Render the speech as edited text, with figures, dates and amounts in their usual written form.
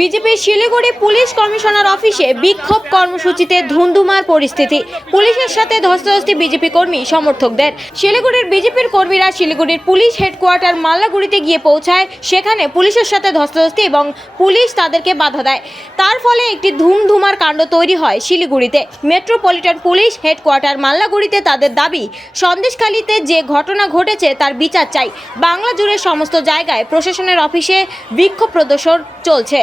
বিজেপির Siliguri police commissioner অফিসে বিক্ষোভ কর্মসূচিতে ধুন্ধুমার পরিস্থিতি। পুলিশের সাথে ধস্তাধস্তি বিজেপি কর্মী সমর্থকদের। শিলিগুড়ির বিজেপির কর্মীরা শিলিগুড়ির পুলিশ হেডকোয়ার্টার মাল্লাগুড়িতে গিয়ে পৌঁছায়। সেখানে পুলিশের সাথে ধস্তাধস্তি এবং পুলিশ তাদেরকে বাধা দেয়। তার ফলে একটি ধুমধুমার কাণ্ড তৈরি হয় শিলিগুড়িতে। মেট্রোপলিটন পুলিশ হেডকোয়ার্টার মাল্লাগুড়িতে তাদের দাবি, সন্দেশখালীতে যে ঘটনা ঘটেছে তার বিচার চাই। বাংলা জুড়ে সমস্ত জায়গায় প্রশাসনের অফিসে বিক্ষোভ প্রদর্শন চলছে।